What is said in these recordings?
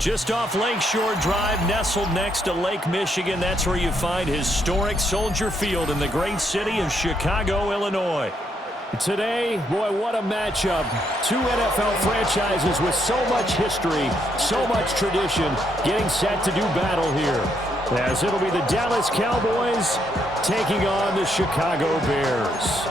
Just off Lakeshore Drive, nestled next to Lake Michigan. That's where you find historic Soldier Field in the great city of Chicago, Illinois. Today, boy, what a matchup. Two NFL franchises with so much history, so much tradition, getting set to do battle here. As it'll be the Dallas Cowboys taking on the Chicago Bears.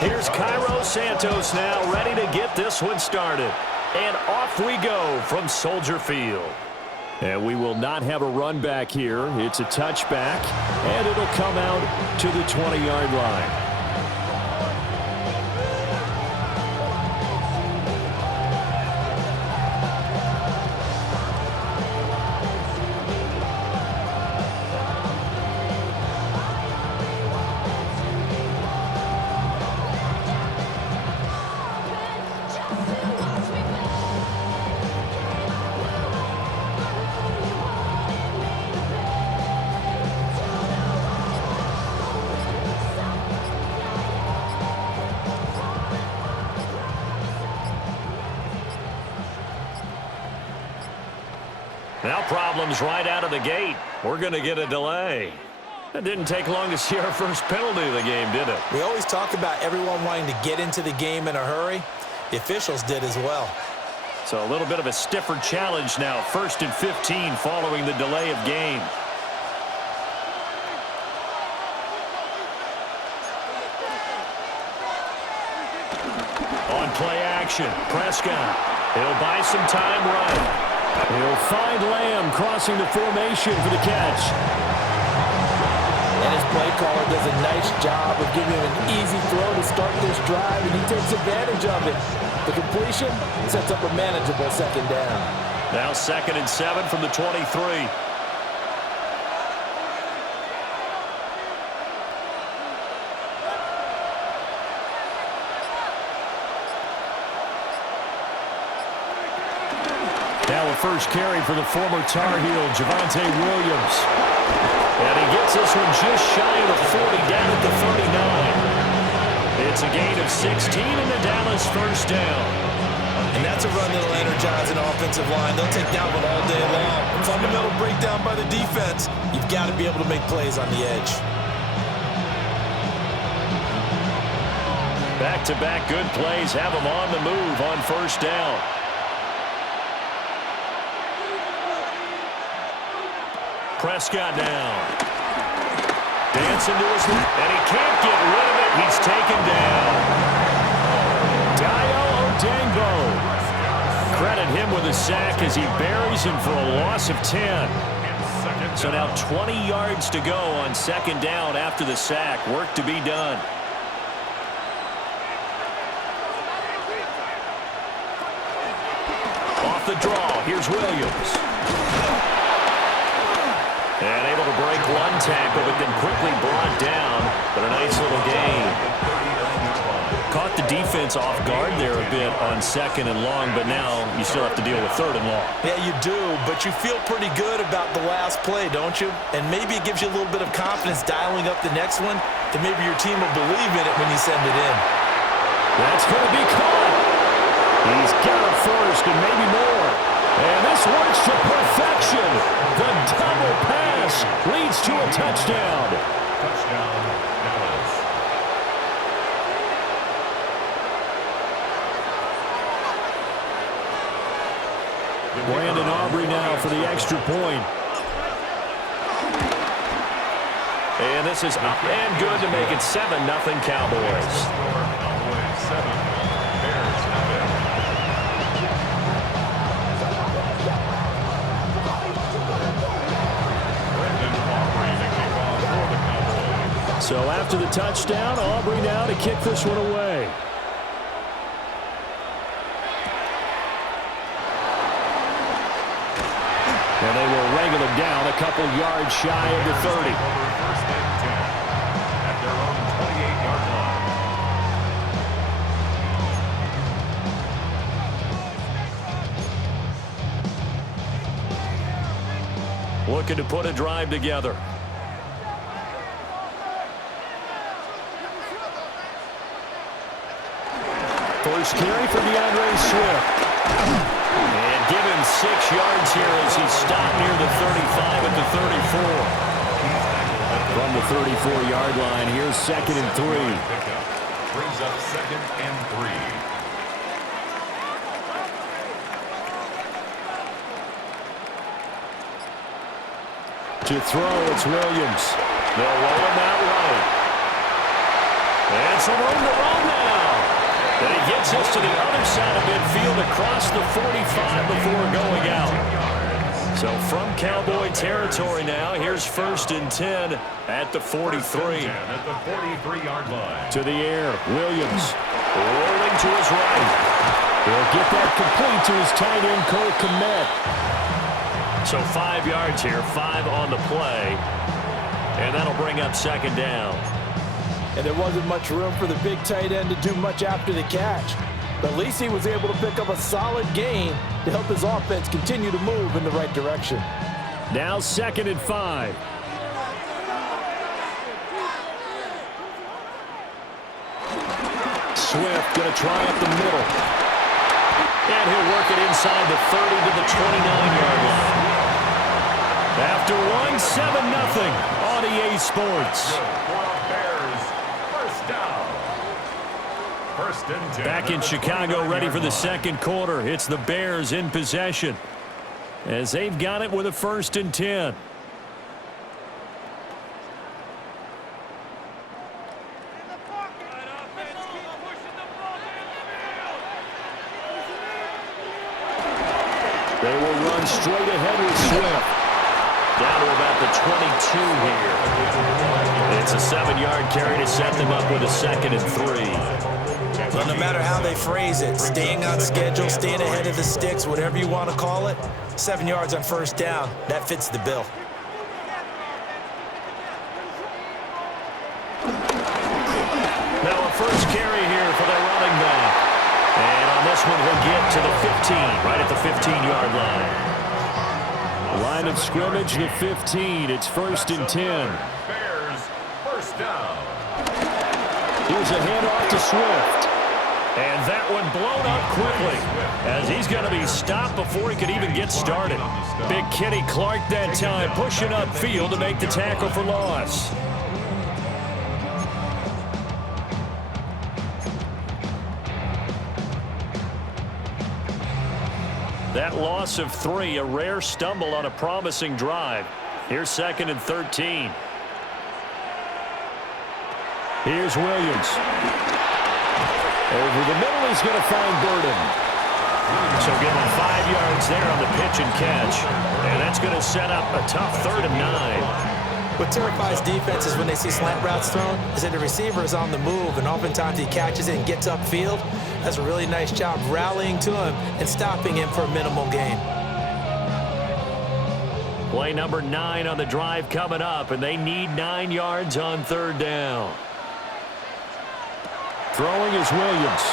Here's Cairo Santos now, ready to get this one started. And off we go from Soldier Field. And we will not have a run back here. It's a touchback, and it'll come out to the 20-yard line. Now problems right out of the gate. We're going to get a delay. It didn't take long to see our first penalty of the game, did it? We always talk about everyone wanting to get into the game in a hurry. The officials did as well. So a little bit of a stiffer challenge now. 1st and 15 following the delay of game. On play action, Prescott. He'll buy some time right. He'll find Lamb crossing the formation for the catch. And his play caller does a nice job of giving him an easy throw to start this drive, and he takes advantage of it. The completion sets up a manageable second down. Now 2nd and 7 from the 23. Now a first carry for the former Tar Heel, Javonte Williams. And he gets this one just shy of the 40, down at the 39. It's a gain of 16 and the Dallas first down. And that's a run that'll energize an offensive line. They'll take that one all day long. Fundamental breakdown by the defense. You've got to be able to make plays on the edge. Back-to-back good plays have them on the move on first down. Prescott now. Dancing to his left, and he can't get rid of it. He's taken down. Dayo Odeyingbo. Credit him with a sack as he buries him for a loss of 10. So now 20 yards to go on 2nd down after the sack. Work to be done. Off the draw, here's Williams. And able to break one tackle, but then quickly brought down. But a nice little gain. Caught the defense off guard there a bit on 2nd and long, but now you still have to deal with 3rd and long. Yeah, you do, but you feel pretty good about the last play, don't you? And maybe it gives you a little bit of confidence dialing up the next one that maybe your team will believe in it when you send it in. That's going to be caught. He's got a first and maybe more. And this works to perfection. The double pass leads to a touchdown. Touchdown, Dallas. Brandon Aubrey now for the extra point. And this is up and good to make it 7-0 Cowboys. Cowboys 7, Bears nothing. So after the touchdown, Aubrey now to kick this one away. And they will wrangle him down a couple yards shy of the 30. First and 10 at their own 28-yard line. looking to put a drive together. First carry for DeAndre Swift. And give him 6 yards here as he stopped near the 35 at the 34. From the 34-yard line, here's 2nd and 3. Brings up 2nd and 3. To throw, it's Williams. They'll roll him out right. And some room to run now. And he gets us to the other side of midfield across the 45 before going out. So from Cowboy territory now, here's 1st and 10 at the 43. At the 43-yard line. To the air, Williams rolling to his right. He'll get that complete to his tight end, Cole Kmet. So 5 yards here, 5 on the play. And that'll bring up 2nd down. And there wasn't much room for the big tight end to do much after the catch. But at least he was able to pick up a solid gain to help his offense continue to move in the right direction. Now 2nd and 5. Swift going to try up the middle. And he'll work it inside the 30 to the 29-yard line. After one, 7-0 on EA Sports. Back in Chicago, ready for the 2nd quarter. It's the Bears in possession as they've got it with a 1st and 10. They will run straight ahead with Swift. Down to about the 22 here. It's a 7-yard carry to set them up with a 2nd and 3. Well, no matter how they phrase it, staying on schedule, staying ahead of the sticks, whatever you want to call it, 7 yards on 1st down, that fits the bill. Now a first carry here for their running back. And on this one, he'll get to the 15, right at the 15-yard line. Line of scrimmage, the 15. It's 1st and 10. Bears, 1st down. Here's a handoff to Swift. And that one blown up quickly as he's going to be stopped before he could even get started. Big Kenny Clark that time pushing upfield to make the tackle for loss. That loss of 3, a rare stumble on a promising drive. Here's 2nd and 13. Here's Williams. Over the middle, he's going to find Burden. So give him 5 yards there on the pitch and catch. And that's going to set up a tough 3rd and 9. What terrifies defenses when they see slant routes thrown is that the receiver is on the move, and oftentimes he catches it and gets upfield. That's a really nice job rallying to him and stopping him for a minimal gain. Play number 9 on the drive coming up, and they need 9 yards on 3rd down. Throwing is Williams.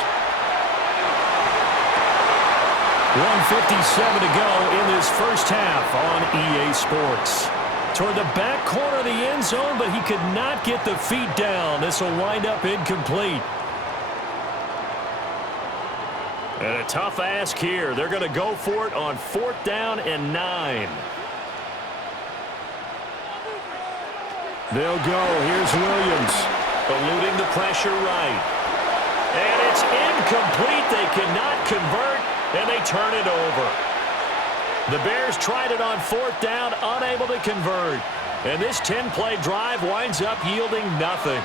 1:57 to go in this first half on EA Sports. Toward the back corner of the end zone, but he could not get the feet down. This will wind up incomplete. And a tough ask here. They're going to go for it on 4th down and 9. They'll go. Here's Williams. Eluding the pressure right. And it's incomplete. They cannot convert, and they turn it over. The Bears tried it on 4th down, unable to convert. And this 10-play drive winds up yielding nothing.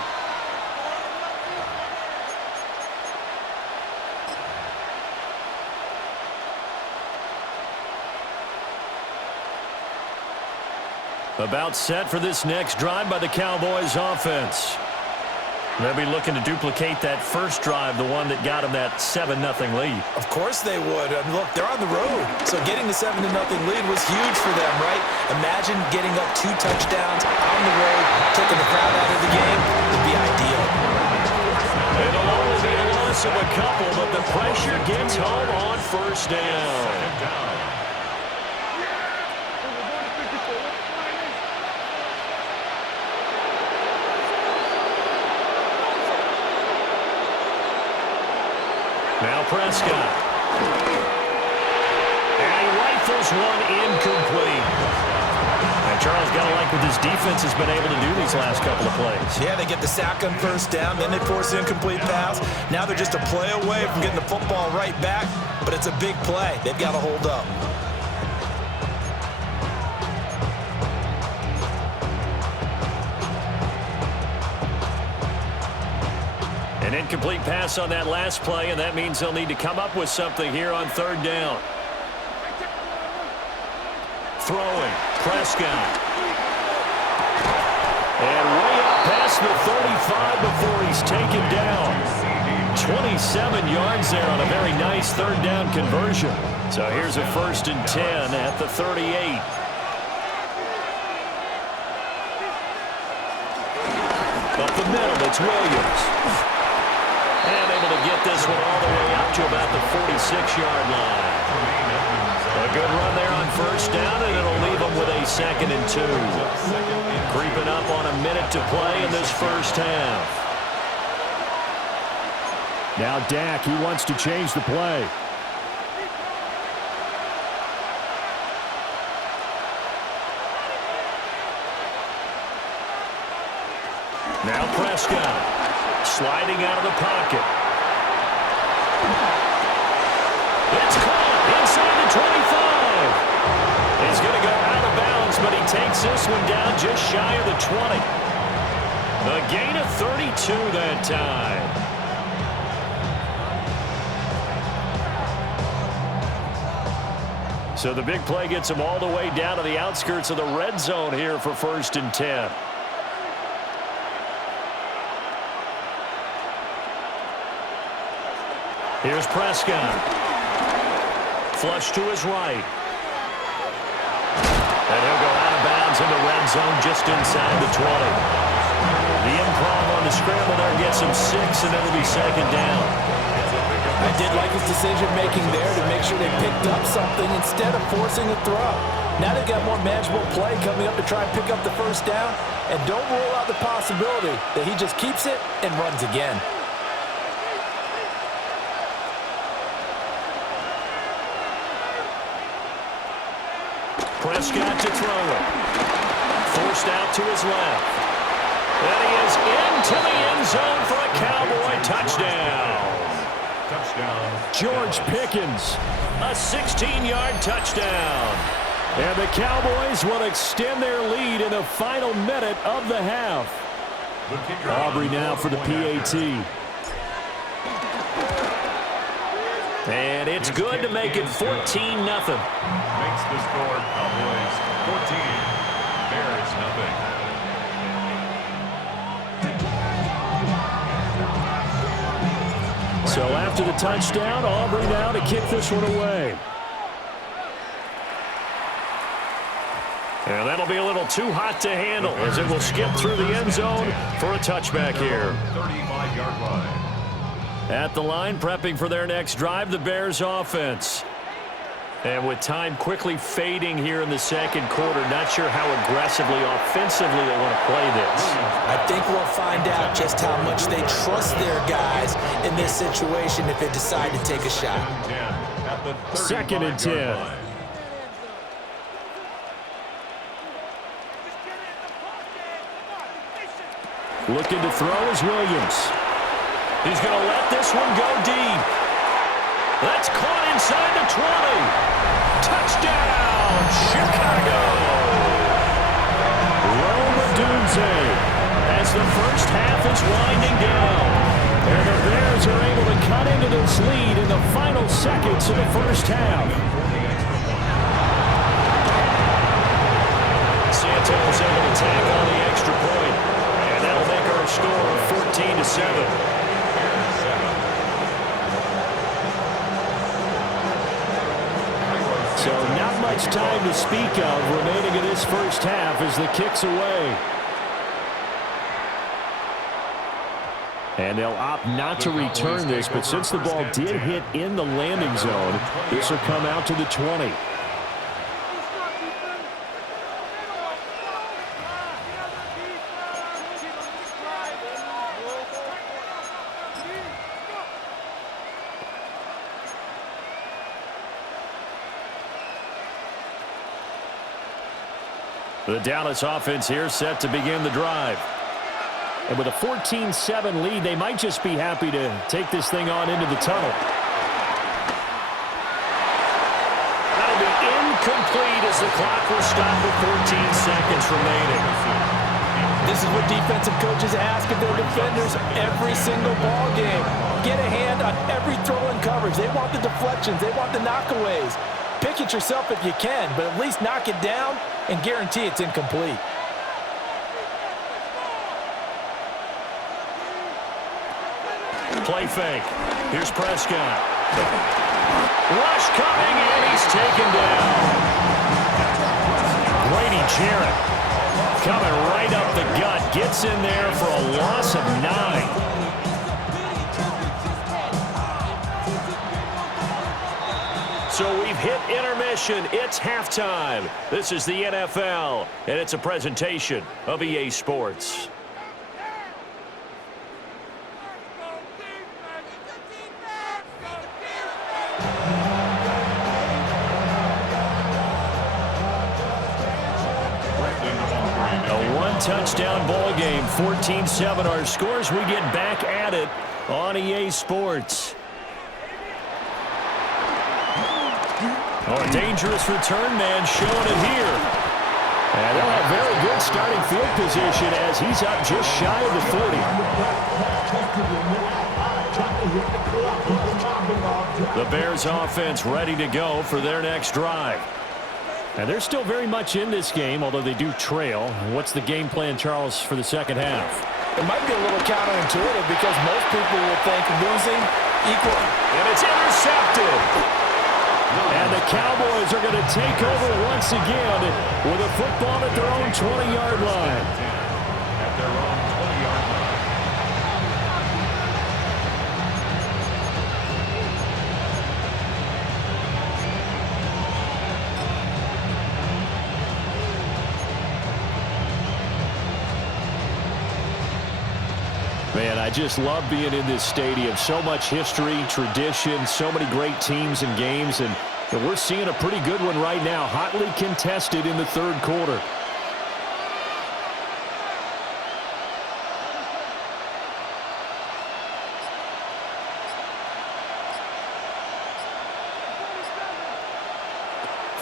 About set for this next drive by the Cowboys offense. They'll be looking to duplicate that first drive, the one that got them that 7-0 lead. Of course they would. I mean, look, they're on the road. So getting the 7-0 lead was huge for them, right? Imagine getting up 2 touchdowns on the road, taking the crowd out of the game. Would be ideal. It'll only be a loss of a couple, but the pressure gets home on 1st down. Now Prescott. And he rifles one incomplete. And Charles, got to like what this defense has been able to do these last couple of plays. Yeah, they get the sack on first down, then they force an incomplete pass. Now they're just a play away from getting the football right back, but it's a big play. They've got to hold up. An incomplete pass on that last play, and that means they'll need to come up with something here on third down. Throwing, Prescott. And way up past the 35 before he's taken down. 27 yards there on a very nice third down conversion. So here's a 1st and 10 at the 38. Up the middle, it's Williams. And able to get this one all the way up to about the 46-yard line. A good run there on first down, and it'll leave them with a 2nd and 2. Creeping up on a minute to play in this first half. Now Dak, he wants to change the play. Now Prescott. Sliding out of the pocket. It's caught inside the 25. He's going to go out of bounds, but he takes this one down just shy of the 20. A gain of 32 that time. So the big play gets him all the way down to the outskirts of the red zone here for 1st and 10. Here's Prescott. Flush to his right. And he'll go out of bounds in the red zone just inside the 20. The improv on the scramble there gets him 6, and it'll be 2nd down. I did like his decision-making there to make sure they picked up something instead of forcing a throw. Now they've got more manageable play coming up to try and pick up the 1st down, and don't rule out the possibility that he just keeps it and runs again. Prescott to throw it. Forced out to his left. And he is into the end zone for a Cowboy touchdown. George Pickens. A 16-yard touchdown. And the Cowboys will extend their lead in the final minute of the half. Aubrey now for the PAT. And it's good to make it 14-0. Makes the score Cowboys 14, Bears nothing. So after the touchdown, Aubrey now to kick this one away. And that'll be a little too hot to handle as it will skip through the end zone for a touchback here. 35-yard line. At the line, prepping for their next drive, the Bears offense. And with time quickly fading here in the second quarter, not sure how aggressively, offensively they want to play this. I think we'll find out just how much they trust their guys in this situation if they decide to take a shot. 2nd and 10. Looking to throw is Williams. He's going to let this one go deep. That's caught inside the 20. Touchdown, Chicago. Romadunze As the first half is winding down. And the Bears are able to cut into this lead in the final seconds of the first half. Santos able to tack on the extra point. And that'll make our score 14-7. So not much time to speak of remaining in this first half as the kick's away. And they'll opt not to return this, but since the ball did hit in the landing zone, this will come out to the 20. The Dallas offense here set to begin the drive. And with a 14-7 lead, they might just be happy to take this thing on into the tunnel. That'll be incomplete as the clock will stop with 14 seconds remaining. This is what defensive coaches ask of their defenders every single ball game. Get a hand on every throw and coverage. They want the deflections. They want the knockaways. Pick it yourself if you can, but at least knock it down and guarantee it's incomplete. Play fake. Here's Prescott. Rush coming, and he's taken down. Grady Jarrett coming right up the gut. Gets in there for a loss of 9. So we've hit intermission. It's halftime. This is the NFL, and it's a presentation of EA Sports. Touchdown ball game, 14-7 our scores. We get back at it on EA Sports. Oh, a dangerous return man showing it here. And they'll have very good starting field position as he's up just shy of the 40. The Bears offense ready to go for their next drive. And they're still very much in this game, although they do trail. What's the game plan, Charles, for the second half? It might be a little counterintuitive because most people will think losing equal. And it's intercepted. And the Cowboys are going to take over once again with a football at their own 20-yard line. At their own 20-yard line. Man, I just love being in this stadium. So much history, tradition, so many great teams and games, and we're seeing a pretty good one right now, hotly contested in the third quarter.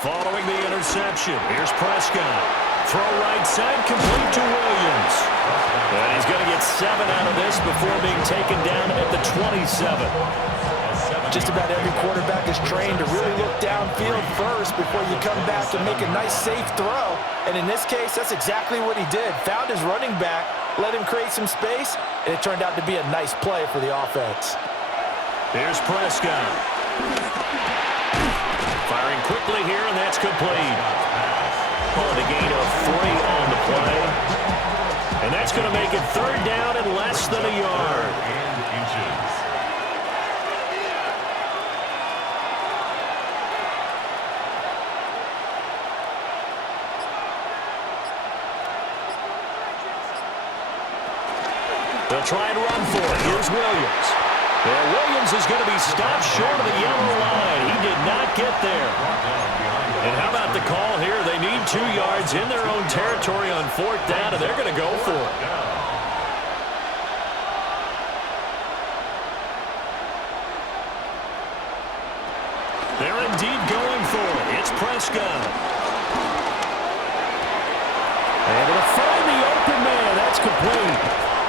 Following the interception, here's Prescott. Throw right side, complete to Williams. And he's going to get 7 out of this before being taken down at the 27. Just about every quarterback is trained to really look downfield first before you come back and make a nice, safe throw. And in this case, that's exactly what he did. Found his running back, let him create some space, and it turned out to be a nice play for the offense. Here's Prescott. Firing quickly here, and that's complete. On a gain of 3 on the play. And that's going to make it third down and less than a yard. And inches. They'll try and run for it. Here's Williams. And Williams is going to be stopped short of the yellow line. He did not get there. And how about the call here? They need 2 yards in their own territory on 4th down, and they're going to go for it. They're indeed going for it. It's Prescott. And it'll find the open man. That's complete.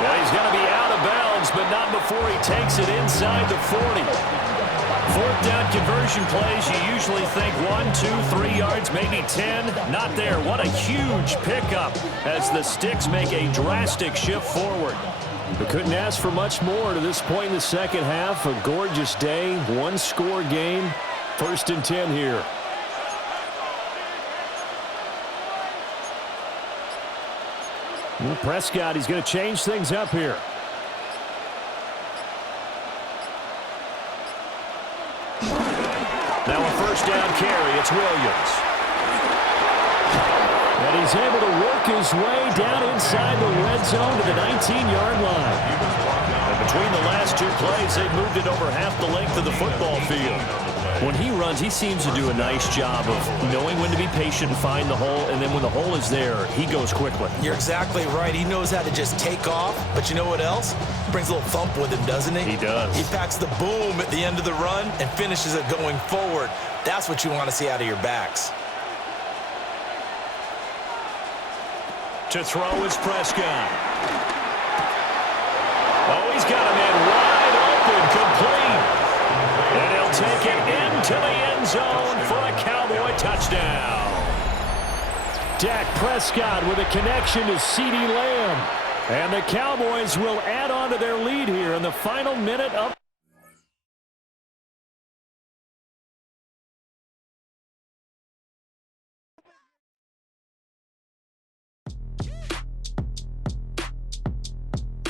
Well, he's going to be out of bounds, but not before he takes it inside the 40. 4th down conversion plays, you usually think 1, 2, 3 yards, maybe 10. Not there. What a huge pickup as the Sticks make a drastic shift forward. We couldn't ask for much more to this point in the second half. A gorgeous day, 1-score game. 1st and 10 here. Well, Prescott, he's going to change things up here. Now a 1st down carry. It's Williams. And he's able to work his way down inside the red zone to the 19-yard line. And between the last 2 plays, they've moved it over half the length of the football field. When he runs, he seems to do a nice job of knowing when to be patient and find the hole, and then when the hole is there, he goes quickly. You're exactly right. He knows how to just take off, but you know what else? Brings a little thump with him, doesn't he? He does. He packs the boom at the end of the run and finishes it going forward. That's what you want to see out of your backs. To throw is Prescott. Oh, he's got a man wide open, complete. And he'll take it into the end zone for a Cowboy touchdown. Dak Prescott with a connection to CeeDee Lamb. And the Cowboys will add on to their lead here in the final minute of